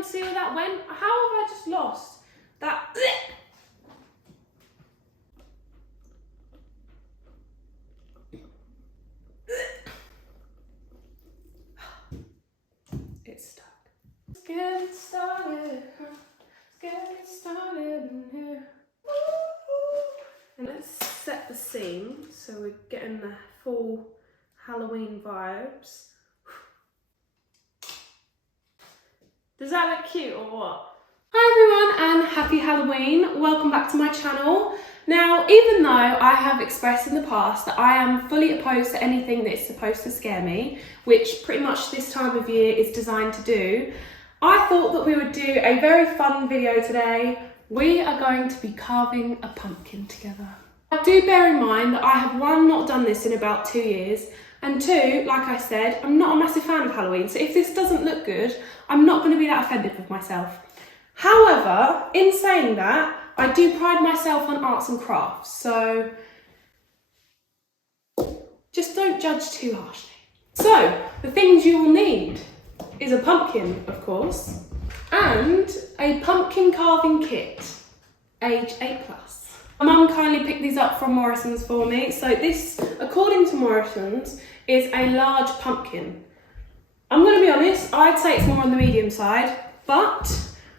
and see where that went? How have I just lost that? It's stuck. Let's get it started. Let's get it started in here. And let's set the scene so we're getting the full Halloween vibes. Does that look cute or what? Hi everyone and happy Halloween. Welcome back to my channel. Now, even though I have expressed in the past that I am fully opposed to anything that is supposed to scare me, which pretty much this time of year is designed to do, I thought that we would do a very fun video today. We are going to be carving a pumpkin together. Now, do bear in mind that I have one, not done this in about 2 years, and two, like I said, I'm not a massive fan of Halloween, so if this doesn't look good, I'm not going to be that offended with myself. However, in saying that, I do pride myself on arts and crafts, so just don't judge too harshly. So, the things you will need is a pumpkin, of course, and a pumpkin carving kit, age 8+. My mum kindly picked these up from Morrison's for me. So this, according to Morrison's, is a large pumpkin. I'm going to be honest, I'd say it's more on the medium side, but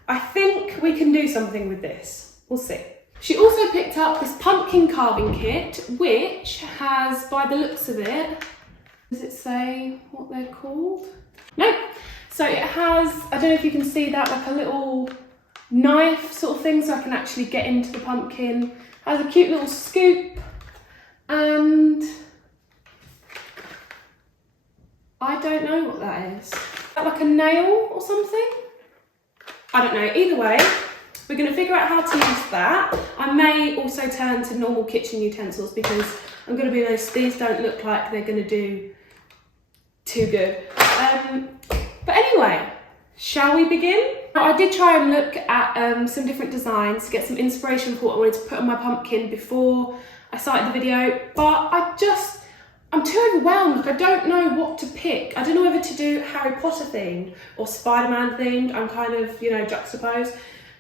I think we can do something with this. We'll see. She also picked up this pumpkin carving kit, which has, by the looks of it, does it say what they're called? No. So it has, I don't know if you can see that, like a little knife sort of thing, so I can actually get into the pumpkin. Has a cute little scoop, and I don't know what that is. Like a nail or something? I don't know. Either way, we're going to figure out how to use that. I may also turn to normal kitchen utensils because I'm going to be honest, these don't look like they're going to do too good. But anyway, shall we begin? Now, I did try and look at some different designs to get some inspiration for what I wanted to put on my pumpkin before I started the video, but I'm too overwhelmed. I don't know what to pick. I don't know whether to do Harry Potter themed or Spider-Man themed. I'm kind of, juxtaposed.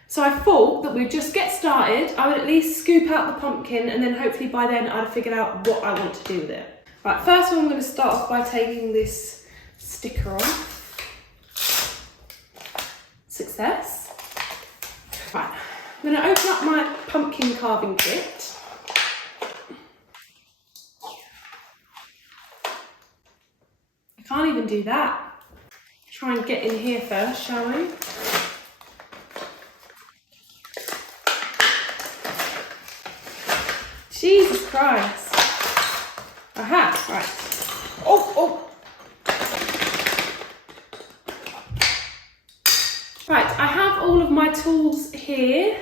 So I thought that we'd just get started. I would at least scoop out the pumpkin and then hopefully by then I'd have figured out what I want to do with it. Right, first of all I'm going to start off by taking this sticker off. Success. Right, I'm going to open up my pumpkin carving kit. I can't even do that. Try and get in here first, shall we? Jesus Christ. Aha, right. Oh. Right, I have all of my tools here,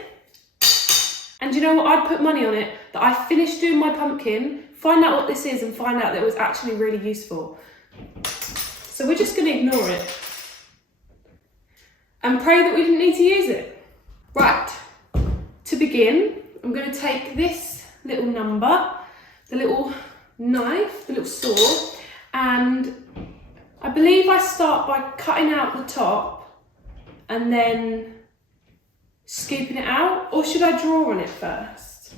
and you know what, I'd put money on it that I finished doing my pumpkin, find out what this is and find out that it was actually really useful. So we're just going to ignore it and pray that we didn't need to use it. Right, to begin, I'm going to take this little number, the little knife, the little saw, and I believe I start by cutting out the top and then scooping it out, or should I draw on it first?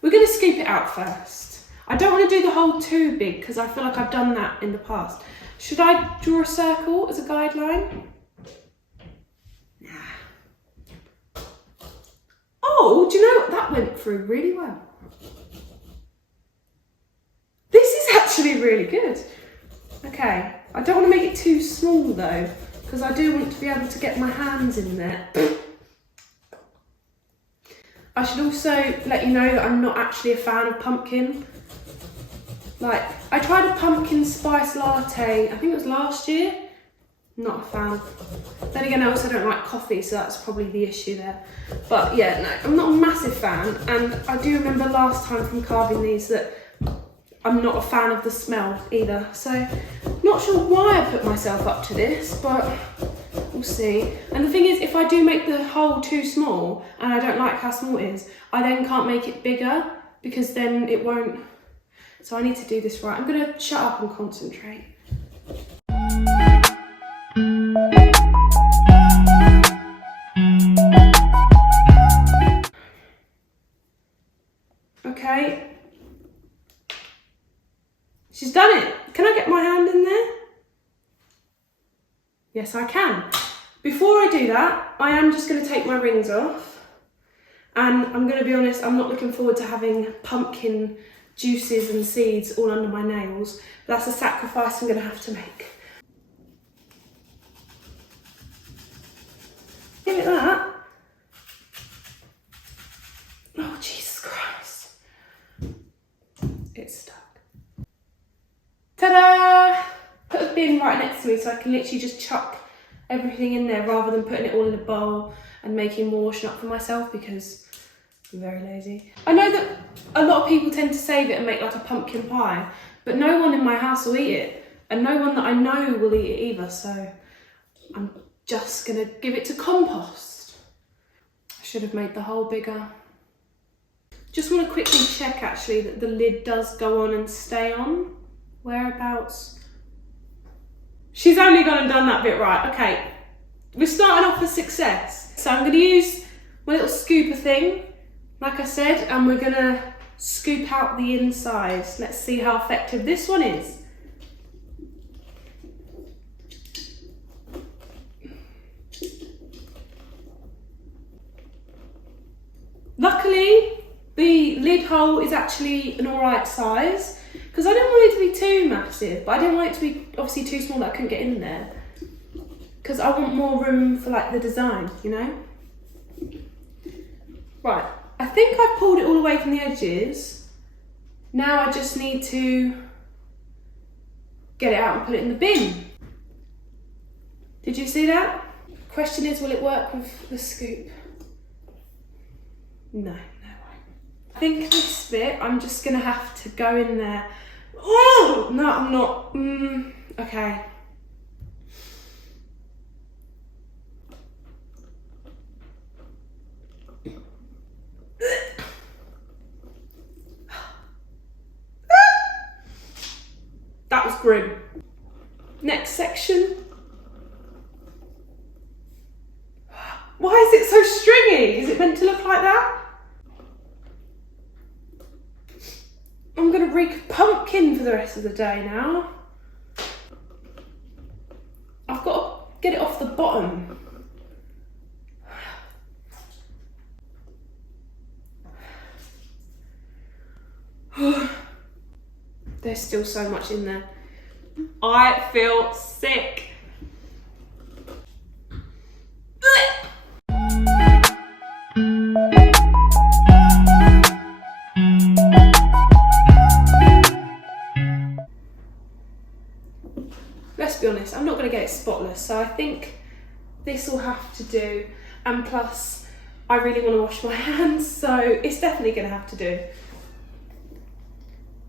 We're going to scoop it out first. I don't want to do the hole too big because I feel like I've done that in the past. Should I draw a circle as a guideline? Nah. Oh, do you know what? That went through really well. This is actually really good. Okay, I don't want to make it too small though, because I do want to be able to get my hands in there. I should also let you know that I'm not actually a fan of pumpkin. Like, I tried a pumpkin spice latte, I think it was last year. Not a fan. Then again, I also don't like coffee, so that's probably the issue there. But yeah, no, I'm not a massive fan. And I do remember last time from carving these that I'm not a fan of the smell either. So, not sure why I put myself up to this, but we'll see. And the thing is, if I do make the hole too small, and I don't like how small it is, I then can't make it bigger, because then it won't. So I need to do this right. I'm gonna shut up and concentrate. Yes, I can. Before I do that, I am just going to take my rings off. And I'm going to be honest, I'm not looking forward to having pumpkin juices and seeds all under my nails. That's a sacrifice I'm going to have to make. Give it that. Oh, Jesus Christ. It's stuck. Ta-da! Put a bin right next to me so I can literally just chuck everything in there rather than putting it all in a bowl and making more washing up for myself because I'm very lazy. I know that a lot of people tend to save it and make like a pumpkin pie, but no one in my house will eat it and no one that I know will eat it either, so I'm just gonna give it to compost. I should have made the hole bigger. Just want to quickly check actually that the lid does go on and stay on. Whereabouts? She's only gone and done that bit right. Okay, we're starting off with success. So I'm going to use my little scooper thing, like I said, and we're going to scoop out the inside. Let's see how effective this one is. Luckily, the lid hole is actually an alright size because I didn't want it to be too massive, but I didn't want it to be obviously too small that I couldn't get in there because I want more room for like the design, you know? Right, I think I've pulled it all away from the edges. Now I just need to get it out and put it in the bin. Did you see that? Question is, will it work with the scoop? No, no way. I think this bit, I'm just gonna have to go in there. Oh, no, I'm not. Okay. That was grim. Next section. Why is it so stringy? Is it meant to look like that? I'm gonna reek pumpkin for the rest of the day now. I've got to get it off the bottom. There's still so much in there. I feel sick. Let's be honest, I'm not going to get it spotless, so I think this will have to do. And plus, I really want to wash my hands, so it's definitely going to have to do.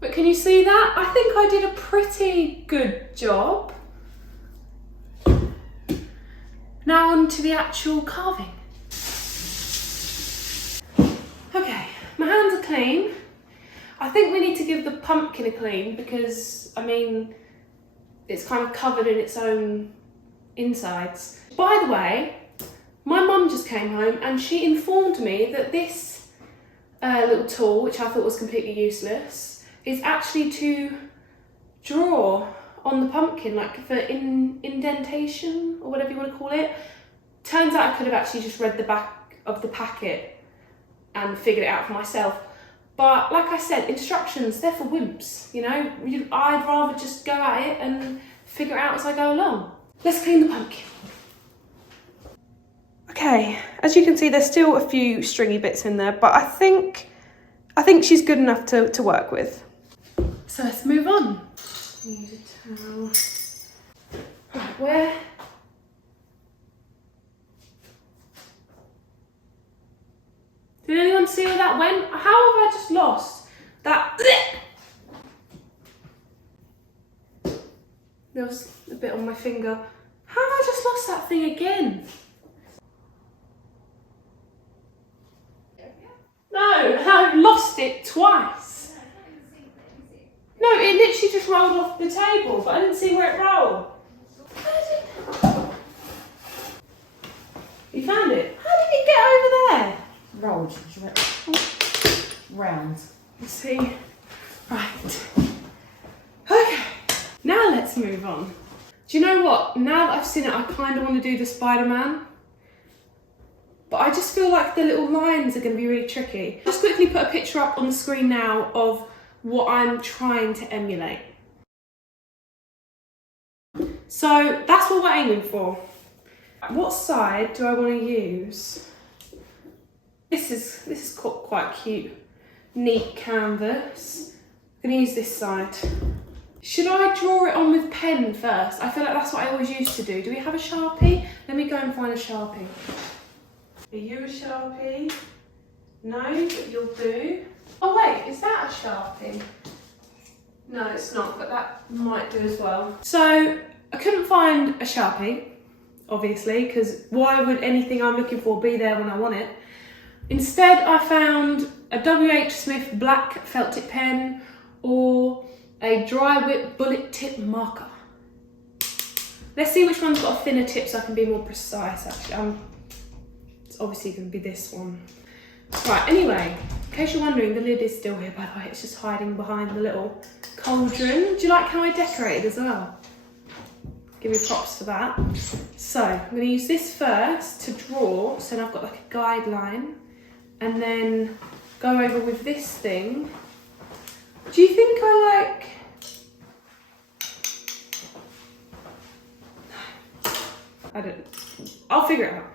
But can you see that? I think I did a pretty good job. Now on to the actual carving. Okay, my hands are clean. I think we need to give the pumpkin a clean because, I mean, it's kind of covered in its own insides. By the way, my mum just came home and she informed me that this little tool, which I thought was completely useless, is actually to draw on the pumpkin, like for indentation or whatever you want to call it. Turns out I could have actually just read the back of the packet and figured it out for myself. But like I said, instructions, they're for wimps, you know? I'd rather just go at it and figure it out as I go along. Let's clean the pumpkin. Okay, as you can see, there's still a few stringy bits in there, but I think she's good enough to work with. So let's move on. Use a towel. Right, where? Did anyone see where that went? How have I just lost that? There was a bit on my finger. How have I just lost that thing again? No, I've lost it twice. No, it literally just rolled off the table, but I didn't see where it rolled. You found it? How did it get over there? Rolled. Round. Let's see. Right. Okay. Now let's move on. Do you know what? Now that I've seen it, I kind of want to do the Spider-Man. But I just feel like the little lines are going to be really tricky. Just quickly put a picture up on the screen now of what I'm trying to emulate. So that's what we're aiming for. What side do I want to use? This is quite cute, neat canvas. I'm going to use this side. Should I draw it on with pen first? I feel like that's what I always used to do. Do we have a Sharpie? Let me go and find a Sharpie. Are you a Sharpie? No, but you'll do. Oh wait, is that a Sharpie? No, it's not, but that might do as well. So I couldn't find a Sharpie, obviously, because why would anything I'm looking for be there when I want it? Instead, I found a WH Smith black felt tip pen or a dry whip bullet tip marker. Let's see which one's got a thinner tip so I can be more precise, actually. It's obviously going to be this one. Right, anyway, in case you're wondering, the lid is still here, by the way. It's just hiding behind the little cauldron. Do you like how I decorated as well? Give me props for that. So, I'm going to use this first to draw, so then I've got like a guideline, and then go over with this thing. Do you think I like... I don't... I'll figure it out.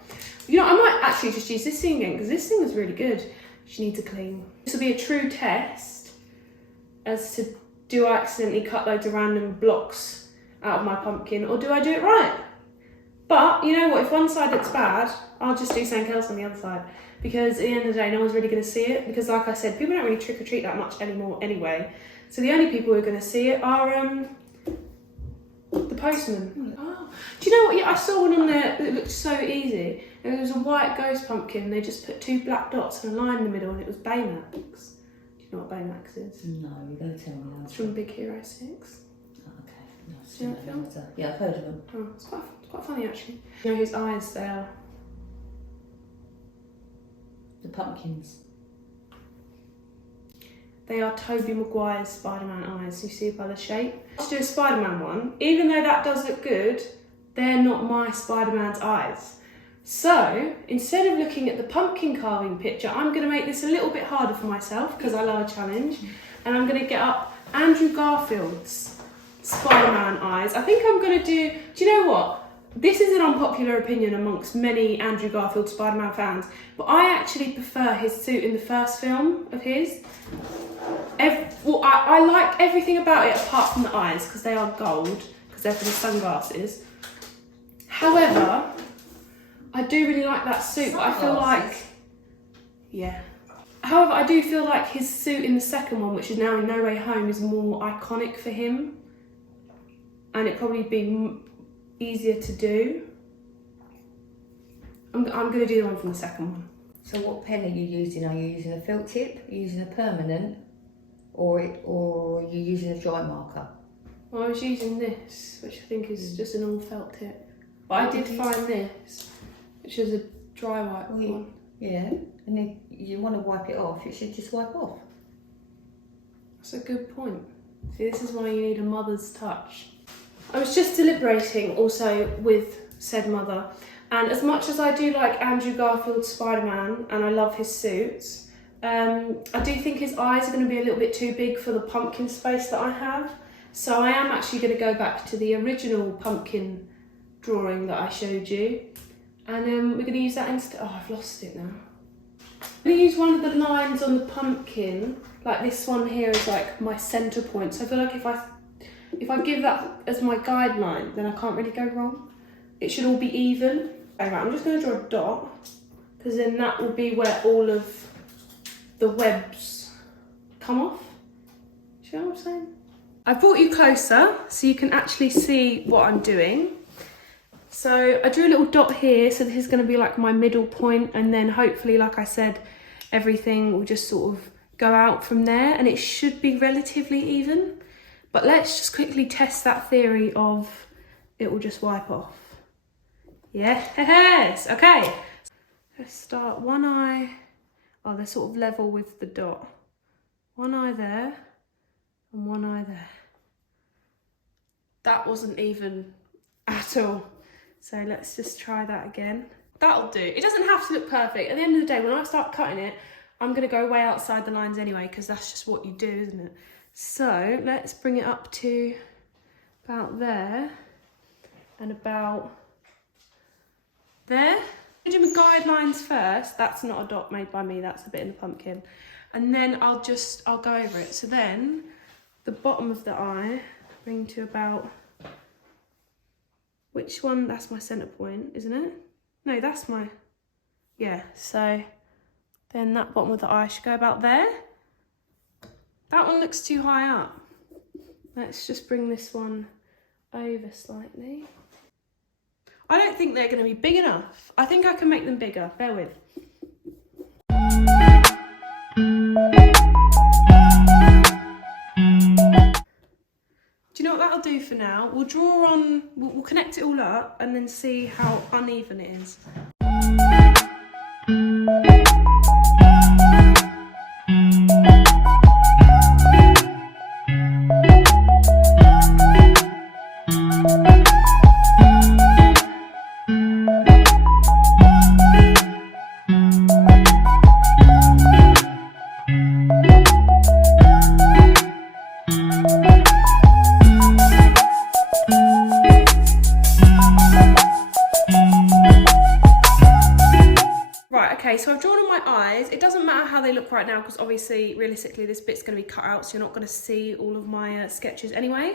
You know, I might actually just use this thing again, because this thing is really good. She needs a clean. This will be a true test as to, do I accidentally cut loads of random blocks out of my pumpkin, or do I do it right? But, you know what, if one side looks bad, I'll just do something else on the other side. Because at the end of the day, no one's really going to see it. Because like I said, people don't really trick or treat that much anymore anyway. So the only people who are going to see it are the postman. Oh, do you know what? Yeah, I saw one on there that looked so easy. It was a white ghost pumpkin. They just put 2 black dots and a line in the middle, and it was Baymax. Do you know what Baymax is? No, you don't tell me that. It's from Big Hero 6. Oh, okay. No, Do you know the film? Yeah, I've heard of them. Oh, it's quite funny actually. You know whose eyes they are? The pumpkins. They are Tobey Maguire's Spider-Man eyes. You see by the shape. Let's do a Spider-Man one. Even though that does look good, they're not my Spider-Man's eyes. So, instead of looking at the pumpkin carving picture, I'm going to make this a little bit harder for myself because I love a challenge. And I'm going to get up Andrew Garfield's Spider-Man eyes. I think I'm going to do you know what? This is an unpopular opinion amongst many Andrew Garfield Spider-Man fans, but I actually prefer his suit in the first film of his. I like everything about it apart from the eyes, because they are gold, because they're for the sunglasses. However, I do really like that suit, but I feel like... Yeah. However, I do feel like his suit in the second one, which is now in No Way Home, is more iconic for him. And it'd probably be easier to do. I'm going to do the one from the second one. So what pen are you using? Are you using a felt tip? Are you using a permanent? Or are you using a dry marker? Well, I was using this, which I think is just an all felt tip. But I did find this, which is a dry wipe one. Yeah, and if you want to wipe it off, you should just wipe off. That's a good point. See, this is why you need a mother's touch. I was just deliberating also with said mother, and as much as I do like Andrew Garfield's Spider-Man and I love his suits, I do think his eyes are going to be a little bit too big for the pumpkin space that I have. So I am actually going to go back to the original pumpkin drawing that I showed you, and we're going to use that instead. Oh, I've lost it now. I'm going to use one of the lines on the pumpkin, like this one here is like my centre point. So I feel like if I give that as my guideline, then I can't really go wrong. It should all be even. Okay, right, I'm just going to draw a dot, because then that will be where all of the webs come off. Do you know what I'm saying? I've brought you closer so you can actually see what I'm doing. So I drew a little dot here, so this is going to be like my middle point, and then hopefully, like I said, everything will just sort of go out from there, and it should be relatively even. But let's just quickly test that theory of it will just wipe off. Yes, okay. Let's start one eye. Oh, they're sort of level with the dot. One eye there and one eye there. That wasn't even at all. So let's just try that again. That'll do. It doesn't have to look perfect. At the end of the day, when I start cutting it, I'm gonna go way outside the lines anyway, because that's just what you do, isn't it? So let's bring it up to about there and about there. I'm gonna do my guidelines first. That's not a dot made by me, that's a bit in the pumpkin. And then I'll go over it. So then the bottom of the eye, bring to about, which one? That's my center point, isn't it? No, that's my, yeah. So then that bottom of the eye should go about there. That one looks too high up. Let's just bring this one over slightly. I don't think they're going to be big enough. I think I can make them bigger. Bear with. Do you know what that'll do for now? We'll draw on, we'll connect it all up and then see how uneven it is. Okay, so I've drawn on my eyes. It doesn't matter how they look right now because obviously, realistically, this bit's going to be cut out, so you're not going to see all of my sketches anyway.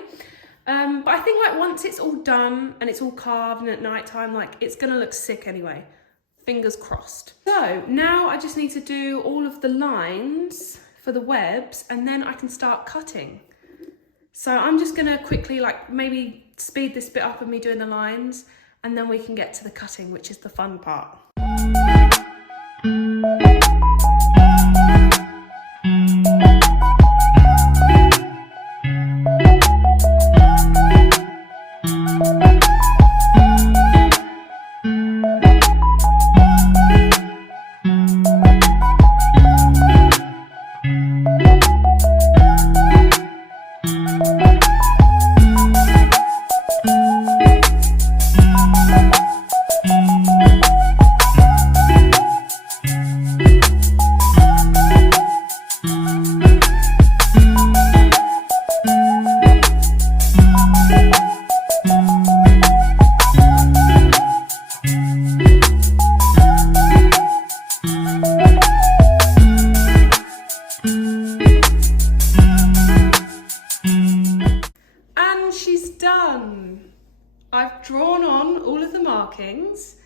But I think like once it's all done and it's all carved and at night time, like it's going to look sick anyway. Fingers crossed. So now I just need to do all of the lines for the webs and then I can start cutting. So I'm just going to quickly like maybe speed this bit up of me doing the lines and then we can get to the cutting, which is the fun part. I've drawn on all of the markings.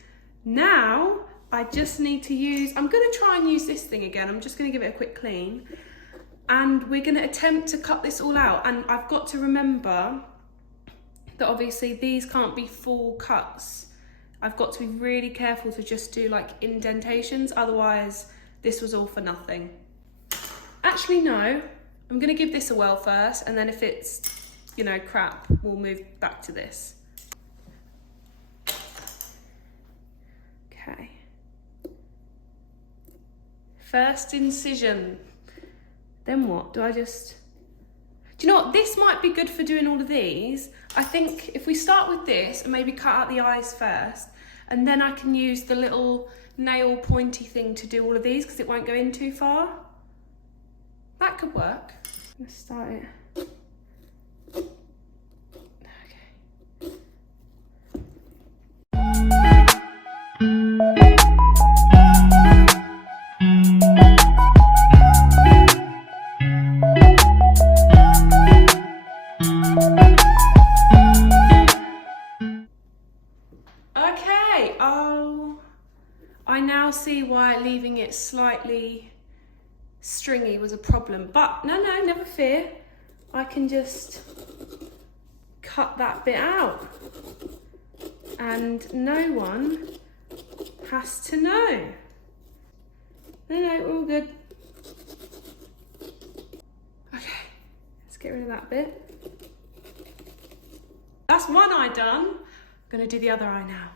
Now I just need to use, I'm going to try and use this thing again. I'm just going to give it a quick clean and we're going to attempt to cut this all out. And I've got to remember that obviously these can't be full cuts. I've got to be really careful to just do like indentations, otherwise this was all for nothing. Actually no, I'm going to give this a whirl first and then if it's, you know, crap, we'll move back to this. Okay. First incision. Then what? Do you know what? This might be good for doing all of these. I think if we start with this and maybe cut out the eyes first, and then I can use the little nail pointy thing to do all of these because it won't go in too far. That could work. Let's start it. I now see why leaving it slightly stringy was a problem, but no, never fear. I can just cut that bit out and no one has to know. No, we're all good. Okay, let's get rid of that bit. That's one eye done. I'm gonna do the other eye now.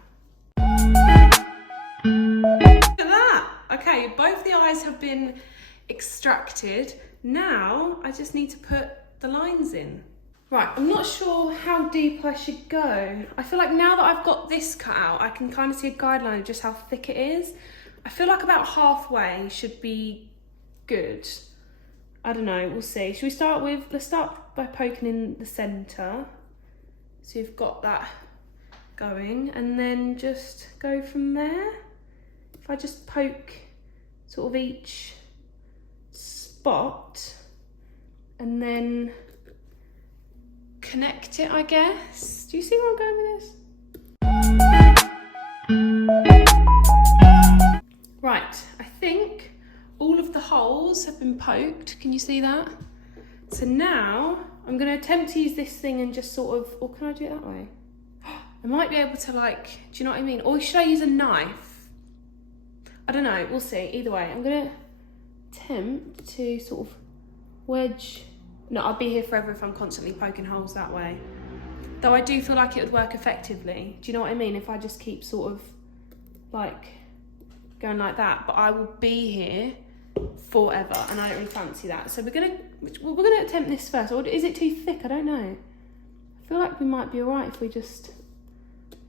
Look at that. Okay, both the eyes have been extracted. Now I just need to put the lines in. Right, I'm not sure how deep I should go. I feel like now that I've got this cut out, I can kind of see a guideline of just how thick it is. I feel like about halfway should be good. I don't know, we'll see. Should we start with, let's start by poking in the centre. So you've got that going, and then just go from there. If I just poke sort of each spot and then connect it, I guess. Do you see where I'm going with this? Right, I think all of the holes have been poked. Can you see that? So now I'm going to attempt to use this thing and just sort of, or can I do it that way? I might be able to, like, do you know what I mean? Or should I use a knife? I don't know, we'll see. Either way, I'm going to attempt to sort of wedge. No, I'll be here forever if I'm constantly poking holes that way. Though I do feel like it would work effectively. Do you know what I mean? If I just keep sort of like going like that. But I will be here forever and I don't really fancy that. So we're gonna attempt this first. Or is it too thick? I don't know. I feel like we might be alright if we just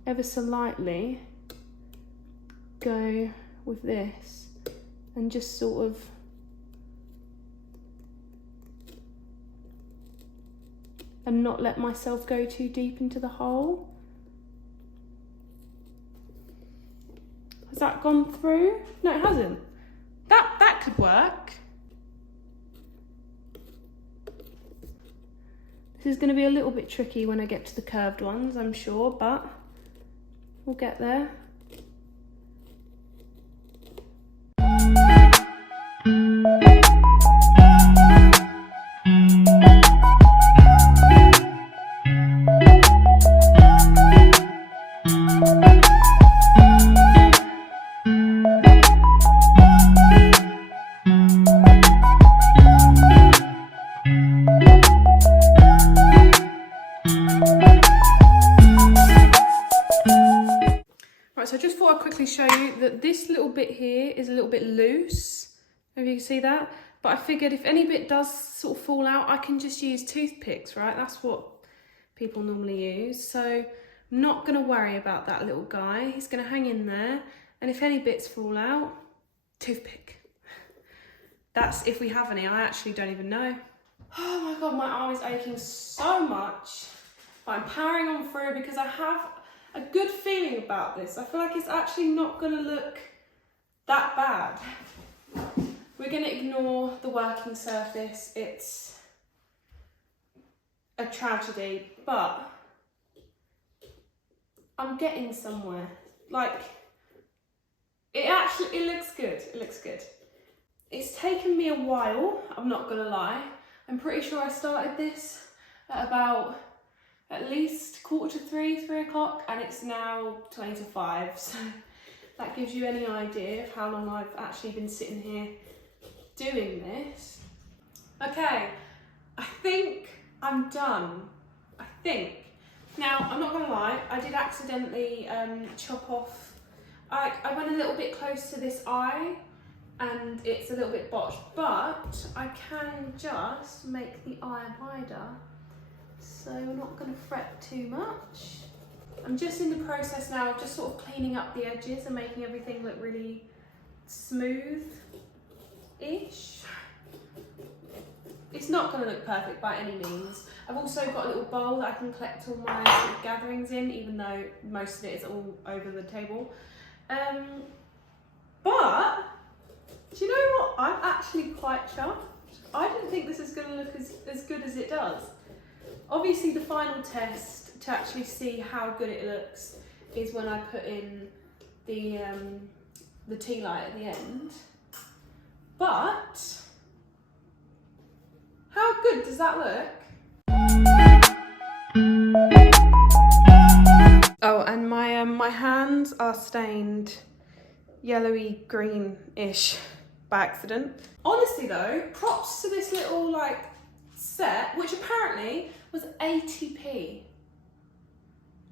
ever so lightly go with this and just sort of and not let myself go too deep into the hole. Has that gone through? No, it hasn't. That could work. This is going to be a little bit tricky when I get to the curved ones, I'm sure, but we'll get there. So I just thought I'd quickly show you that this little bit here is a little bit loose. If you can see that. But I figured if any bit does sort of fall out, I can just use toothpicks, right? That's what people normally use. So I'm not going to worry about that little guy. He's going to hang in there. And if any bits fall out, toothpick. That's if we have any. I actually don't even know. Oh my God, my arm is aching so much. But I'm powering on through because I have a good feeling about this. I feel like it's actually not going to look that bad. We're going to ignore the working surface. It's a tragedy, but I'm getting somewhere. Like, it looks good. It looks good. It's taken me a while, I'm not going to lie. I'm pretty sure I started this at about at least 2:45, 3 o'clock, and it's now 20 to 5. So that gives you any idea of how long I've actually been sitting here doing this. Okay, I think I'm done. I think. Now, I'm not gonna lie, I did accidentally chop off. I went a little bit close to this eye and it's a little bit botched, but I can just make the eye wider. So we're not going to fret too much. I'm just in the process now of just sort of cleaning up the edges and making everything look really smooth-ish. It's not going to look perfect by any means. I've also got a little bowl that I can collect all my sort of gatherings in, even though most of it is all over the table. But, do you know what? I'm actually quite chuffed. I didn't think this is going to look as good as it does. Obviously the final test to actually see how good it looks is when I put in the tea light at the end. But how good does that look? Oh, and my hands are stained yellowy greenish by accident. Honestly though, props to this little like set, which apparently was 80p.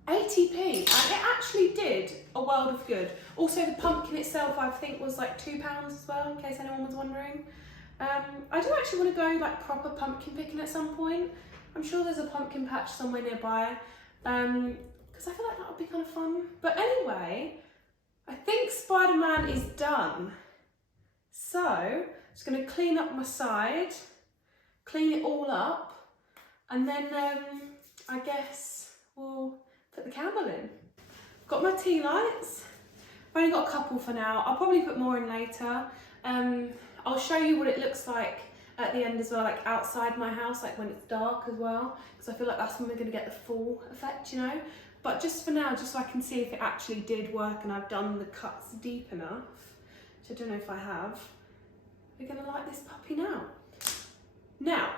80p, and it actually did a world of good. Also the pumpkin itself I think was like £2 as well, in case anyone was wondering. I do actually want to go like proper pumpkin picking at some point. I'm sure there's a pumpkin patch somewhere nearby, because I feel like that would be kind of fun. But anyway, I think Spider-Man is done. So, I'm just going to clean up my side, clean it all up, and then I guess we'll put the candle in. Got my tea lights. I've only got a couple for now. I'll probably put more in later. I'll show you what it looks like at the end as well, like outside my house, like when it's dark as well, because I feel like that's when we're going to get the full effect, you know. But just for now, just so I can see if it actually did work and I've done the cuts deep enough, which I don't know if I have, we're going to light this puppy now. Now,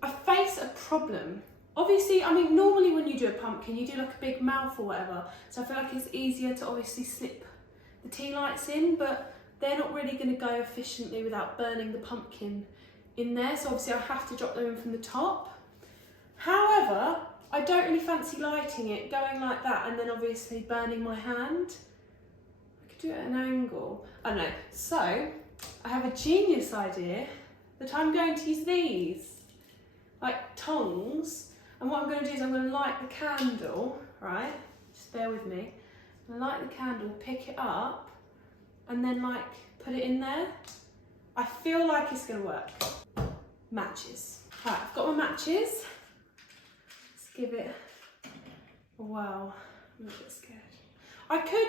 I face a problem. Obviously, I mean, normally when you do a pumpkin, you do like a big mouth or whatever, so I feel like it's easier to obviously slip the tea lights in, but they're not really going to go efficiently without burning the pumpkin in there, so obviously I have to drop them in from the top. However, I don't really fancy lighting it, going like that and then obviously burning my hand. I could do it at an angle. I don't know. So, I have a genius idea that I'm going to use these, like tongs, and what I'm going to do is I'm going to light the candle, right? Just bear with me. I'm going to light the candle, pick it up, and then like put it in there. I feel like it's going to work. Matches. Right, I've got my matches. Let's give it a whirl. I'm a bit scared. I could,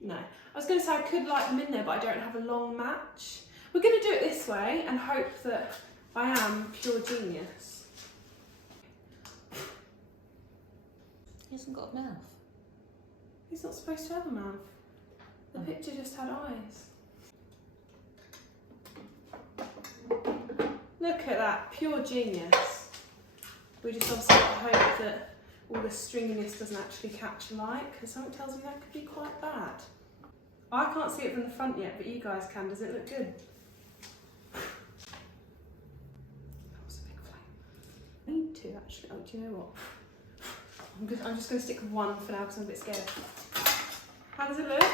no. I was going to say I could light them in there, but I don't have a long match. We're going to do it this way and hope that I am pure genius. He hasn't got a mouth. He's not supposed to have a mouth. The picture just had eyes. Look at that, pure genius. We just obviously hope that all the stringiness doesn't actually catch a light, because something tells me that could be quite bad. I can't see it from the front yet, but you guys can. Does it look good? That was a big flame. I need to actually. Oh, do you know what? I'm just going to stick with one for now because I'm a bit scared. How does it look?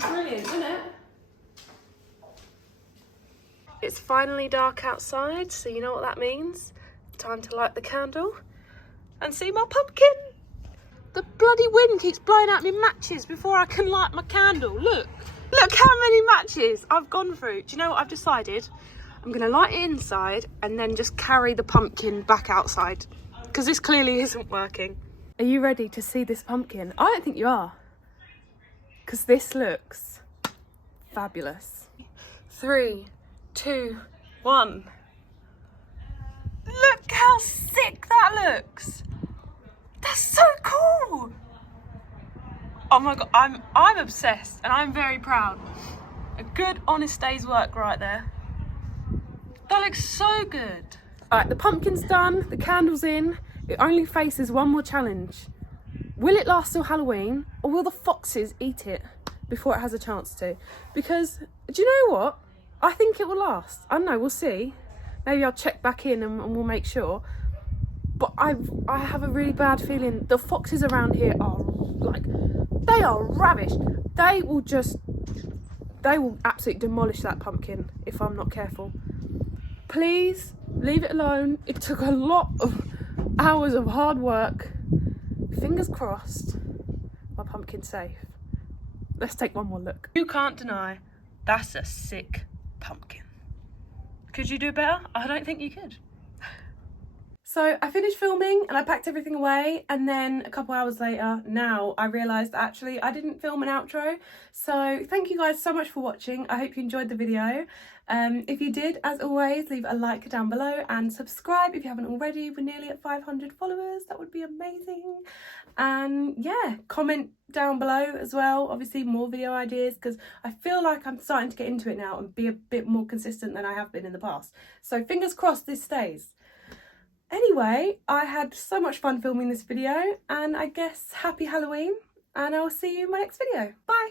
Brilliant, isn't it? It's finally dark outside, so you know what that means. Time to light the candle and see my pumpkin. The bloody wind keeps blowing out me matches before I can light my candle. Look how many matches I've gone through. Do you know what I've decided? I'm going to light it inside and then just carry the pumpkin back outside, because this clearly isn't working. Are you ready to see this pumpkin? I don't think you are, because this looks fabulous. 3, 2, 1. Look how sick that looks. That's so cool. Oh my god, I'm obsessed and I'm very proud. A good honest day's work right there. That looks so good. Alright, the pumpkin's done, the candle's in. It only faces one more challenge. Will it last till Halloween, or will the foxes eat it before it has a chance to? Because, do you know what? I think it will last. I don't know, we'll see. Maybe I'll check back in and we'll make sure. But I have a really bad feeling the foxes around here are like, they are ravished. They will absolutely demolish that pumpkin if I'm not careful. Please leave it alone. It took a lot of hours of hard work. Fingers crossed my pumpkin's safe. Let's take one more look. You can't deny that's a sick pumpkin. Could you do better? I don't think you could. So I finished filming and I packed everything away, and then a couple hours later, now I realised that actually I didn't film an outro. So thank you guys so much for watching. I hope you enjoyed the video. If you did, as always, leave a like down below and subscribe if you haven't already. We're nearly at 500 followers. That would be amazing. And yeah, comment down below as well. Obviously more video ideas, because I feel like I'm starting to get into it now and be a bit more consistent than I have been in the past. So fingers crossed this stays. Anyway, I had so much fun filming this video, and I guess happy Halloween, and I'll see you in my next video. Bye!